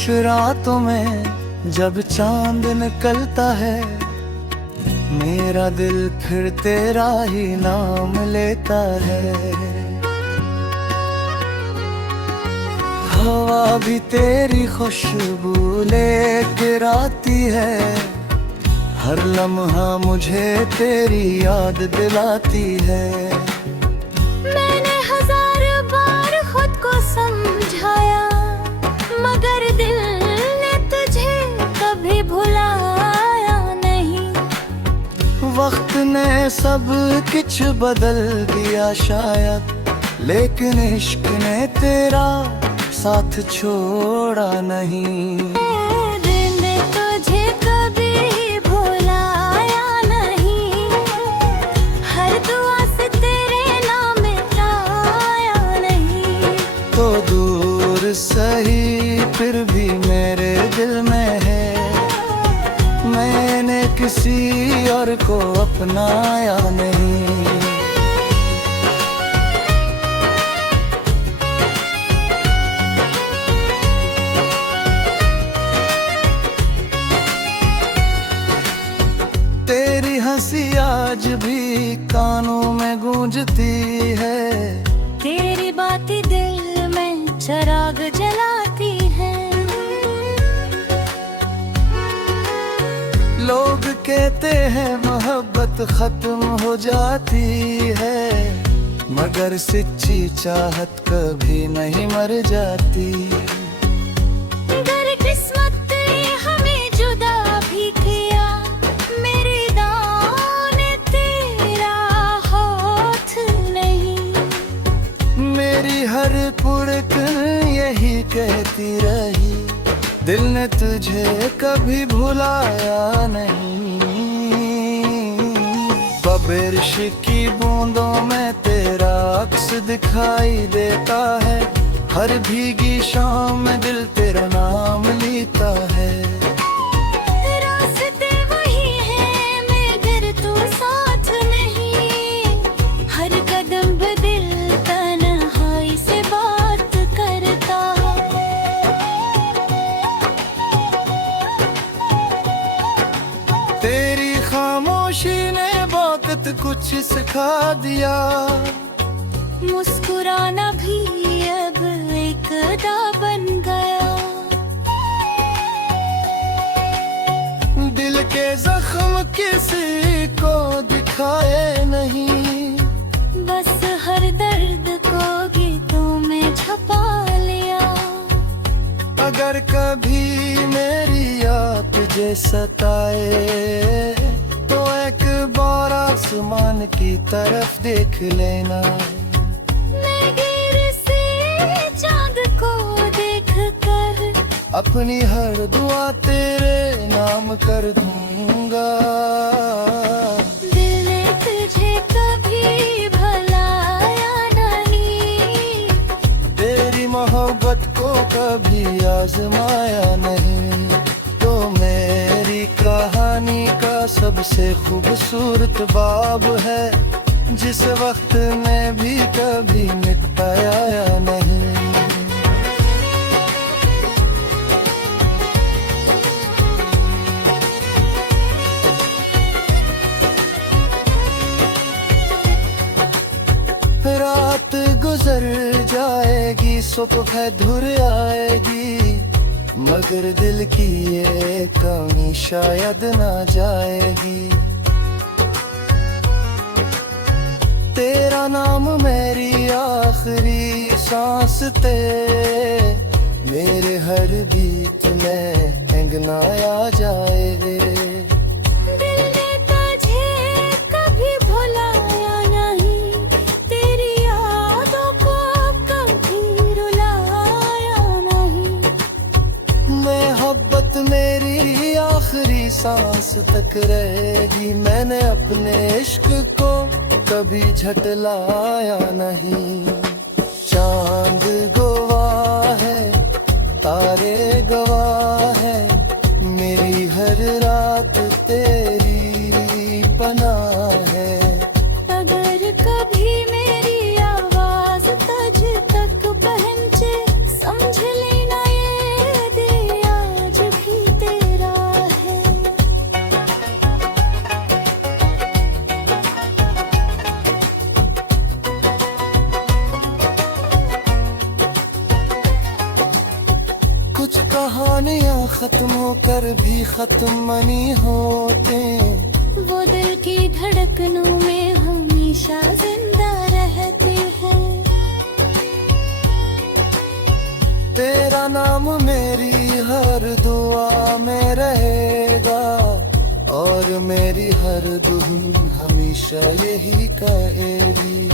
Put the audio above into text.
खुश रातों में जब चांद निकलता है, मेरा दिल फिर तेरा ही नाम लेता है। हवा भी तेरी खुशबू लेकर आती है, हर लम्हा मुझे तेरी याद दिलाती है। मैंने हजार बार खुद को समझाया, मगर दिल ने तुझे कभी भुलाया नहीं। वक्त ने सब कुछ बदल दिया शायद, लेकिन इश्क ने तेरा साथ छोड़ा नहीं। दिल ने तुझे कभी भुलाया नहीं, हर दुआ से तेरे नाम मिटाया नहीं। तो दूर सही फिर भी मेरे दिल में है, मैंने किसी और को अपनाया नहीं। तेरी हंसी आज भी कानों में गूंजती है, तेरी बातें दिल में चिराग जलाती है। लोग कहते हैं मोहब्बत खत्म हो जाती है, मगर सच्ची चाहत कभी नहीं मर जाती। अगर किस्मत ने हमें जुदा भी किया, मेरे दांव ने तेरा हाथ नहीं। मेरी हर पुड़कन यही कहती रही, दिल ने तुझे कभी भुलाया नहीं। बारिश की बूंदों में तेरा अक्स दिखाई देता है, हर भीगी शाम में दिल तेरा नाम लेता है। रास्ते वही हैं मगर तू साथ नहीं, हर कदम पे दिल तन्हाई से बात करता। तेरी खामोशी ने बहुत कुछ सिखा दिया, मुस्कुराना भी अब एक अदा बन गया। दिल के जख्म किसी को दिखाए नहीं, बस हर दर्द को गीतों में छुपा लिया। अगर कभी मेरी याद तुझे सताए, तो एक बार आसमान की तरफ देख लेना। मैं गिर से चांद को देख कर अपनी हर दुआ तेरे नाम कर दूंगा। दिल ने तुझे कभी भुलाया नहीं, तेरी मोहब्बत को कभी आजमाया नहीं। तो मेरी कहानी का सबसे खूबसूरत बाब है, जिस वक्त में भी कभी मिट पाया नहीं। रात गुजर जाएगी, सुबह धुर आएगी, मगर दिल की ये कमी शायद ना जाएगी। तेरा नाम मेरी आखिरी सांस ते, मेरे हर गीत में अंगनाया जाए। दिल ने तुझे कभी भुलाया नहीं, तेरी यादों को कभी रुलाया नहीं। मोहब्बत मेरी आखिरी सांस तक रहेगी, मैंने अपने इश्क को कभी झटलाया नहीं। चांद गवाह है, तारे गवाह है, मेरी हर रात तेरी पनाह है। अगर कभी मेरी आवाज तुझ तक पहुंचे, समझ लेना ये दिल खत्म होकर भी खत्म नहीं होते, वो दिल की धड़कनों में हमेशा जिंदा रहते हैं। तेरा नाम मेरी हर दुआ में रहेगा, और मेरी हर धुन हमेशा यही कहेगी।